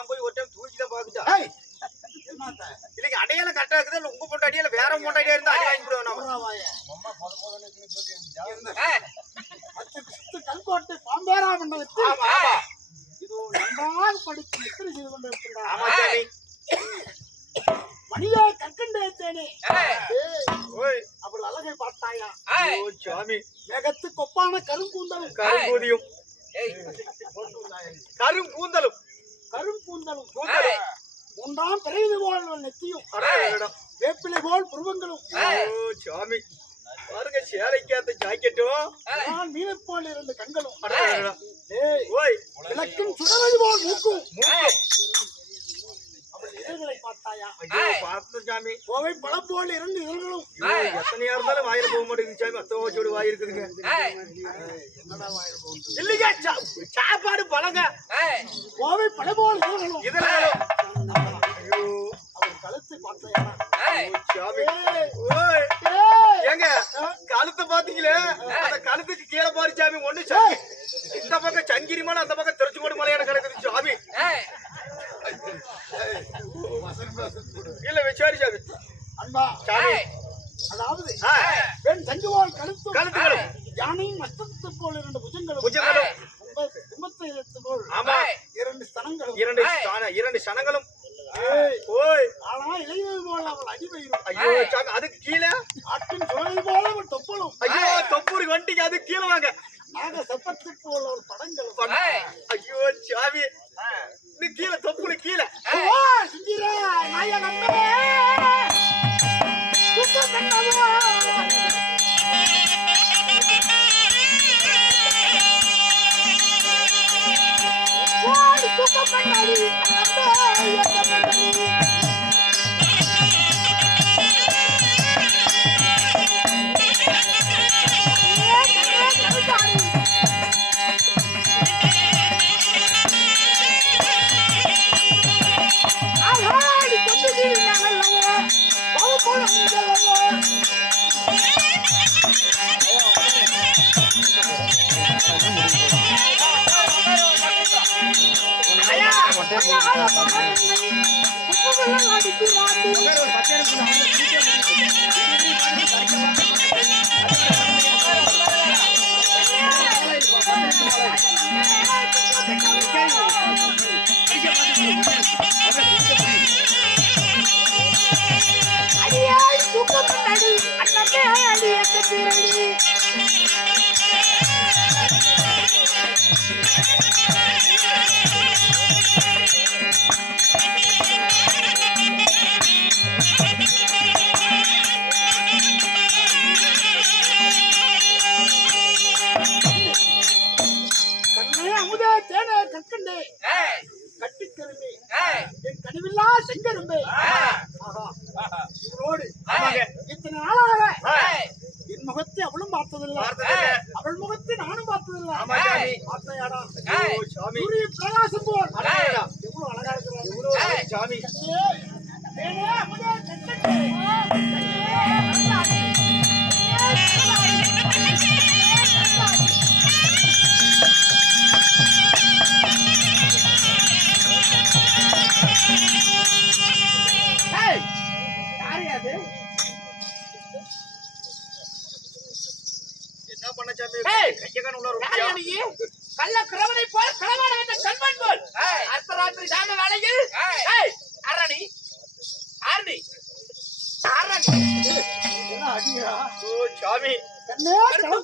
நான் போய் ஒரு டைம் தூக்கி தான் பாக்குதா? இல்லைங்க அடையாளம் கரெக்டா இருக்குது இல்ல உங்க பொண்ணு அடியில வேற பொண்ணு அடியா இருந்தா அடி வாங்கி விடுவோம் நாம. போடுறா வாயை. இந்த பத்து பத்து கல்கோட்டை பாம்பேரா மண்டலத்தில் ஆமா ஆமா. இது நன்றாக படித்து எத்தனை செய்து கொண்டிருக்கிறார் ஆமா சாமி. மணியே கற்கண்டே தேனே ஏய். ஏய், ஓய். அவள் அழகை பார்த்தாயா? சாமி. மேகத்து கொப்பான கருங்கூந்தலும். கருங்கூதியும். ஏய். கருங்கூந்தலும். கூந்தலும் மூன்றாம் பிறகு போல் நெத்தியும். வேப்பிலை போல் புருவங்களும். ஓ சாமி. பாருங்க சேலைக்காத்த ஜாக்கெட்டும் நான் மீனை போல் இருந்த கண்களும் விளக்கும் சுடரது போல் மூக்கும். இதழ்களை பார்த்தாயா? ஐயோ பார்த்து சாமி கோவை பழம் போல் இரண்டு இதழ்களும் ஐயோ, எத்தனையா இருந்தாலும் வாயில போக மாட்டேங்குது சாமி. அத்தோ சோடு வாய் இருக்குதுங்க. சாப்பாடு பழங்க. கோவை பழம் போல் இதழ்களும் இதெல்லாம் ஐயோ அவள் கழுத்தை பார்த்தாயா? ஏய். ஓ சாமி. ஏங்க கழுத்தை பாத்தீங்களே அந்த கழுத்துக்கு கீழே பாரு சாமி. ஒண்ணு சாமி இந்த பக்கம் சங்கிரி மலை அந்த பக்கம் திருச்சிக்கோடு மலையான கிடக்குது சாமி. இல்ல விசாரி சாமி. அன்பா. அதாவது பெண் சங்குவால் கழுத்தும் கழுத்துகளும் யானையின் மஸ்தத்து போல் இரண்டு புஜங்களும் புஜங்களும். கும்ப- கும்பத்தை போல் ஆமா. இரண்டு ஸ்தனங்களும் இரண்டு இரண்டு ஓய். ஆனா இளையது போல் அவள் அடிவயிரும் ஐயோ அதுக்கு கீழே? ஆட்டின் சுழலை போல அவள் தொப்பலும். ஐயோ தொப்பூரி வண்டிக்கு அது கீழே வாங்க. நாக செப்பத்து போல் பண்ண- ஏய். ஐயோ சாமி. நீ கீழே தொப்புளி கீழே. பவபுலம் இதழவோ. செங்கரும்பே. இவரோடு இத்தனை நாளாக முகத்தை அவளும் பார்த்ததில்லை. அவள் முகத்தை நானும் பார்த்ததில்லை சூரிய பிரகாசம் போல். எவ்வளவு அழகா இருக்கிறார் சாமி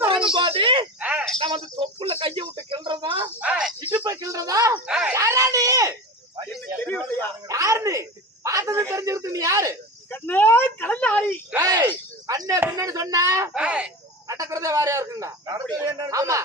பறந்து போகுது. நான் வந்து தொப்புல கைய விட்டு கிள்றதா? இடுப்பை கிள்றதா? யாரா நீ யாரு நீ பார்த்தது தெரிஞ்சிருக்கு நீ யாரு? கண்ணே கலந்தாடி ஏய் அண்ணன் பின்னாடி சொன்ன. நடக்கிறதே வேறையா இருக்குங்க ஆமா.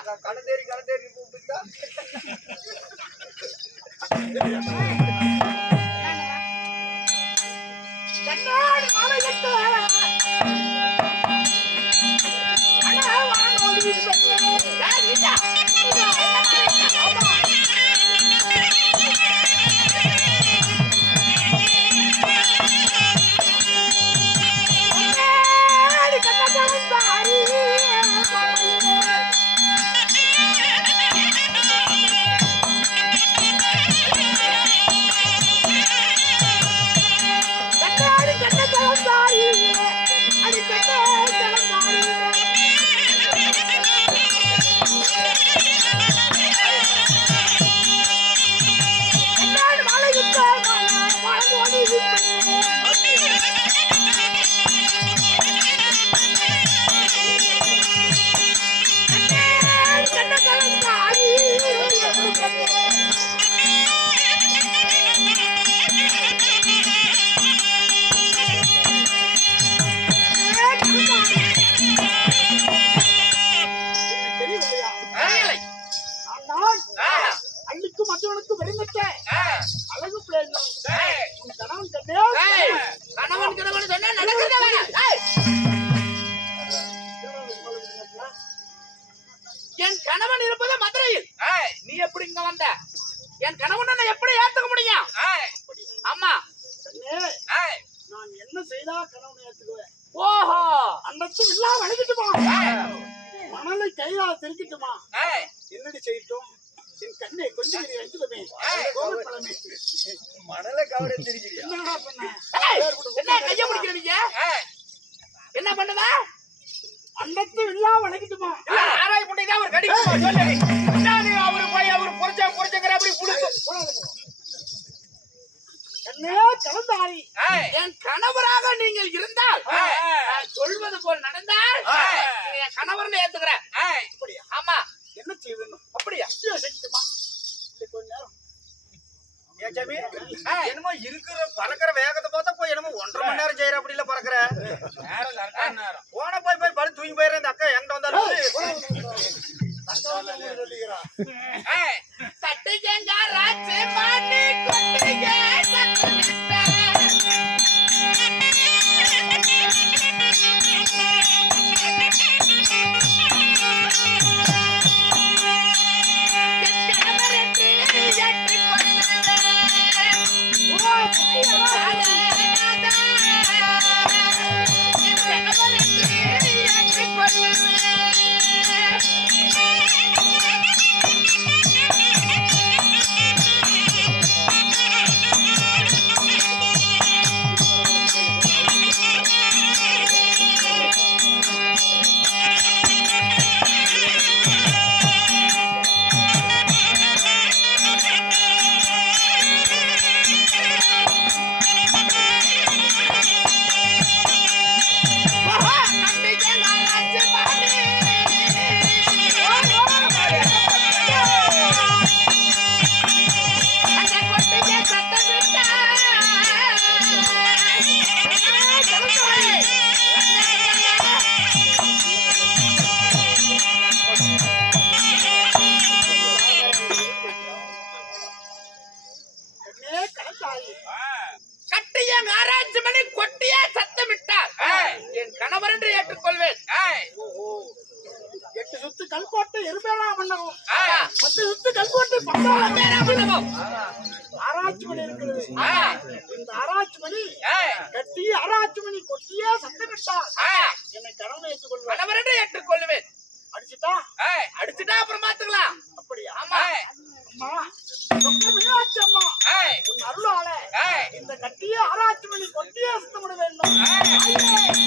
என்ன கைய பிடிக்கிறீங்க என்ன பண்ணுவ? அண்டத்து வில்லா வளைக்கட்டுமா ஆராய் புண்டைதான் ஒரு கடிக்கு சொல்லி. நானு அவரு போய் அவரு பொறிச்சா பொறிச்சங்கிற அப்படி புடிச்சு கலந்தாரி. என் கணவராக நீங்கள் இருந்தால் நான் சொல்வது போல் நடந்தால் என் கணவர்னு ஏத்துக்கிறேன். அப்படியா? ஆமா. என்ன செய்ய வேண்டும் அப்படியா கொஞ்ச நேரம். என்னமோ இருக்கிற பறக்கிற வேகத்தை பார்த்தா போய் என்னமோ ஒன்றரை மணி நேரம் செய்யற அப்படி இல்ல பறக்கிற போன போய் போய் படுத்து தூங்கி போயிடுற இந்த அக்கா எங்க வந்தாலும். தட்டுங்க ராஜே பாண்டி கொட்டுங்க கண்ணே ஆராய்ச்சி மணி இருக்கிறது. ஆ. இந்த ஆராய்ச்சி மணி கட்டி ஆராய்ச்சி மணி கொட்டியே சத்தமிட்டார் ஆ, என்னை கடவுளை ஏற்றுக்கொள்வேன் கணவர் என்று ஏற்றுக்கொள்வேன். அடிச்சுட்டா? ஏய், அடிச்சுட்டா அப்புறம் பாத்துக்கலாம் அப்படியா? ஆமா அம்மா அம்மா. ஏய், உன் அருளால இந்த கட்டிய ஆராய்ச்சி மணி கொட்டியே சுத்தமிட வேண்டும்.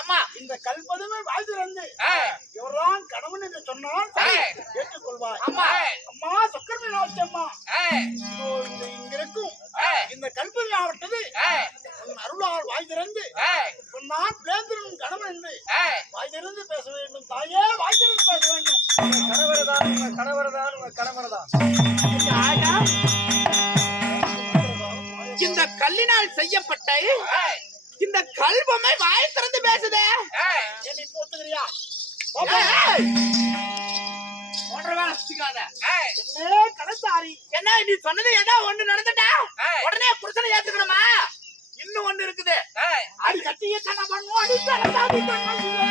அம்மா. இந்த கல்பதுமை வாழ்ந்து வந்து. இவர்தான் கணவன் என்று சொன்னால் ஏய். ஏற்றுக்கொள்வாய். அம்மா. அம்மா சொக்கர் மீனாட்சி அம்மா ஏய், இதோ இந்த இங்க இருக்கும் இந்த கல்பதுமை ஆவட்டது உன் அருளால் வாய் திறந்து உன் நான் பிளேந்திரன் கணவன் என்று. வாய் திறந்து பேச வேண்டும். தாயே வாய் திறந்து பேச வேண்டும். கணவரதான் உங்க கணவரதான் உங்க கணவரதான். இந்த கல்லினால் செய்யப்பட்ட இந்த கல்பொம்மை வாய் திறந்து பேசுதே. வச்சுக்காத. என்னே நீ சொன்னது ஏதோ ஒண்ணு நடந்துட்டா? உடனே புருஷனை ஏத்துக்கணுமா? இன்னும் ஒண்ணு இருக்குது. அடி கட்டிய கணவன் அடி கடத்தாடி கண்ணகியே.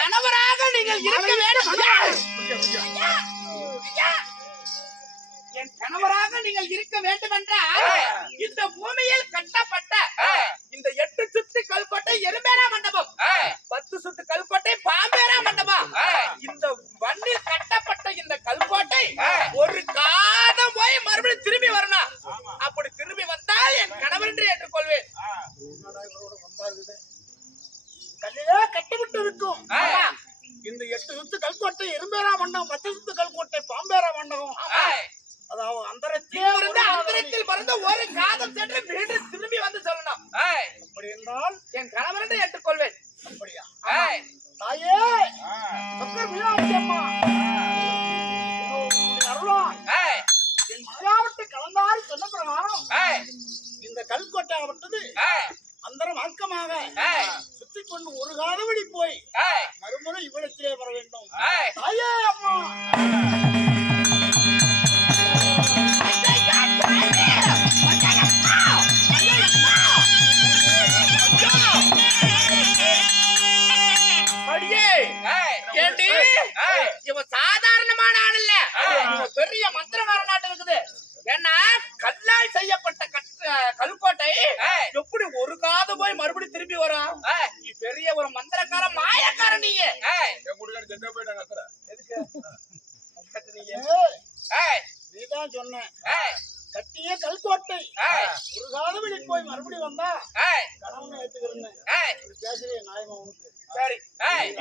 கணவராக நீங்கள் இருக்க வேண்டும். என் கணவராக நீங்கள் இருக்க வேண்டும் என்றால் இந்த பூமியில் கட்ட கலந்தாரி சொன்ன பிரகாரம். இந்த கல்கோட்டையாகப்பட்டது ஆய். அந்தரம் ஆக்கமாக ஆய். சுத்தி கொண்டு ஒரு காதவழி போய். மறுமுறை இவ்விடத்திலே வர வேண்டும். தாயே அம்மா llama ஒரு காதவழி போய் மறுபடியும் வந்தா கணவனை ஏத்துக்கிறேன்னு. இப்படி பேசுறே நாயமா உனக்கு. சரி.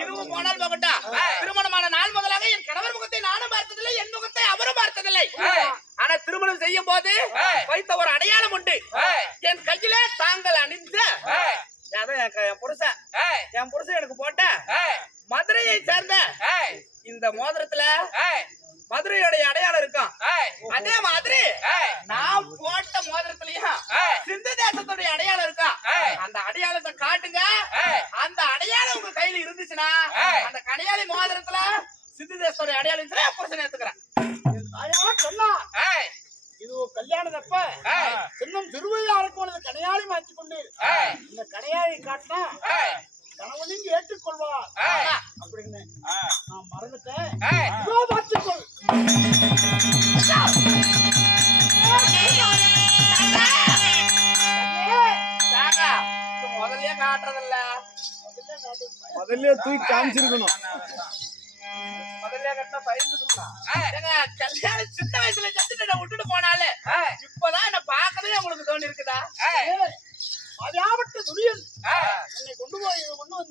இதுவும் போனால் போகட்டும் திருமணமான நாள் முதலாக என் கணவர் முகத்தை நானும் பார்த்ததில்லை என் முகத்தை அவரும் பார்த்ததில்லை. ஆனா திருமணம் செய்யும் போது வைத்த ஒரு அடையாளம் உண்டு. என் கையிலே தாங்கள் அணிந்த என் புருஷன். என் புருஷன் எனக்கு போட்ட மதுரையை சேர்ந்த இந்த மோதிரத்துல மதுரையோடைய அடையாளம் இருக்கும் அதே மாதிரி நான் போட்ட மோதிரத்திலயும் சிந்து தேசத்துடைய அடையாளம் இருக்கும் அந்த அடையாளத்தை காட்டுங்க அந்த அடையாளம் உங்க கையில இருந்துச்சுன்னா அந்த கடையாளி மோதிரத்துல சிந்து தேசத்துடைய அடையாளம் இருந்துச்சுன்னா என் புருஷன் ஏத்துக்கிறேன் தாயா சொன்னா இது ஒரு கல்யாணத்தப்ப சின்னம் திருவையாருக்கு உனது கடையாளி மாற்றி கொண்டு இந்த கடையாளி காட்டினா கணவனின் ஏற்றுக்கொள்வார் அப்படின்னு நான் மறந்துட்டேன் இதோ மாற்றிக்கொள் தாத்தா, இது முதல்லயே காட்டுறதில்ல முதல்ல தூக்கி காமிச்சிருக்கணும். சின்ன வயசுல செத்துட்டு நான் விட்டுட்டு போனாலே இப்பதான் என்ன பார்க்கவே உங்களுக்கு தோணி இருக்குதா அதாவட்ட துணியல் என்னை கொண்டு போய் கொண்டு வந்து